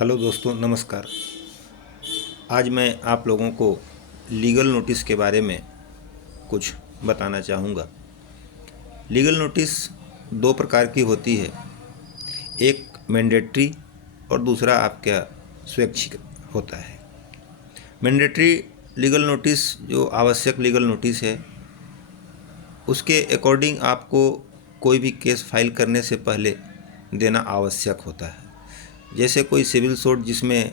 Hello दोस्तों, नमस्कार। आज मैं आप लोगों को लीगल नोटिस के बारे में कुछ बताना चाहूँगा। लीगल नोटिस दो प्रकार की होती है, एक मैंडेटरी और दूसरा आपका स्वैच्छिक होता है। मैंडेटरी लीगल नोटिस जो आवश्यक लीगल नोटिस है, उसके अकॉर्डिंग आपको कोई भी केस फाइल करने से पहले देना आवश्यक होता है। जैसे कोई सिविल सूट जिसमें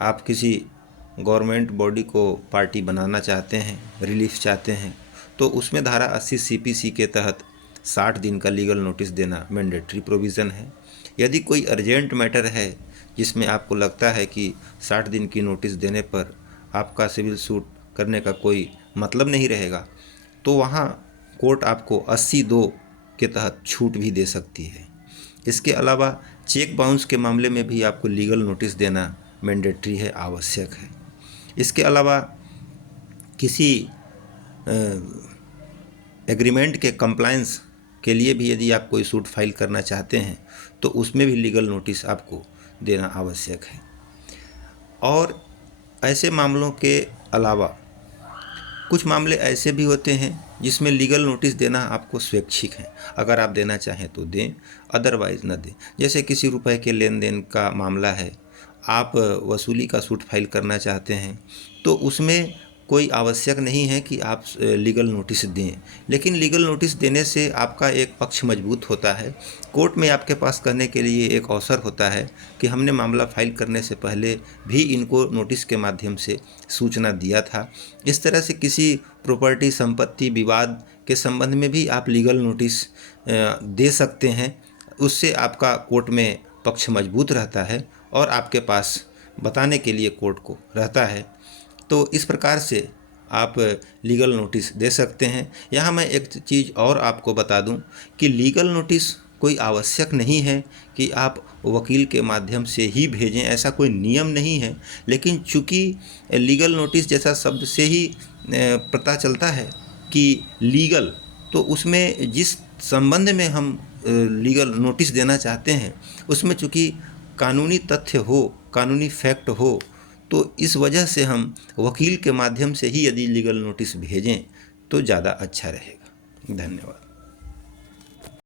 आप किसी गवर्नमेंट बॉडी को पार्टी बनाना चाहते हैं, रिलीफ चाहते हैं, तो उसमें धारा 80 सीपीसी के तहत 60 दिन का लीगल नोटिस देना मैंडेटरी प्रोविज़न है। यदि कोई अर्जेंट मैटर है जिसमें आपको लगता है कि 60 दिन की नोटिस देने पर आपका सिविल सूट करने का कोई मतलब नहीं रहेगा, तो वहाँ कोर्ट आपको 80(2) के तहत छूट भी दे सकती है। इसके अलावा चेक बाउंस के मामले में भी आपको लीगल नोटिस देना मैंडेटरी है, आवश्यक है। इसके अलावा किसी एग्रीमेंट के कंप्लायंस के लिए भी यदि आप कोई सूट फाइल करना चाहते हैं तो उसमें भी लीगल नोटिस आपको देना आवश्यक है। और ऐसे मामलों के अलावा कुछ मामले ऐसे भी होते हैं जिसमें लीगल नोटिस देना आपको स्वैच्छिक है। अगर आप देना चाहें तो दें, अदरवाइज़ न दें। जैसे किसी रुपए के लेन देन का मामला है, आप वसूली का सूट फाइल करना चाहते हैं, तो उसमें कोई आवश्यक नहीं है कि आप लीगल नोटिस दें, लेकिन लीगल नोटिस देने से आपका एक पक्ष मजबूत होता है। कोर्ट में आपके पास कहने के लिए एक अवसर होता है कि हमने मामला फाइल करने से पहले भी इनको नोटिस के माध्यम से सूचना दिया था। इस तरह से किसी प्रॉपर्टी संपत्ति विवाद के संबंध में भी आप लीगल नोटिस दे सकते हैं। उससे आपका कोर्ट में पक्ष मजबूत रहता है और आपके पास बताने के लिए कोर्ट को रहता है। तो इस प्रकार से आप लीगल नोटिस दे सकते हैं। यहाँ मैं एक चीज़ और आपको बता दूं कि लीगल नोटिस कोई आवश्यक नहीं है कि आप वकील के माध्यम से ही भेजें, ऐसा कोई नियम नहीं है। लेकिन चूँकि लीगल नोटिस जैसा शब्द से ही पता चलता है कि लीगल, तो उसमें जिस संबंध में हम लीगल नोटिस देना चाहते हैं उसमें चूँकि कानूनी तथ्य हो, कानूनी फैक्ट हो, तो इस वजह से हम वकील के माध्यम से ही यदि लीगल नोटिस भेजें तो ज़्यादा अच्छा रहेगा। धन्यवाद।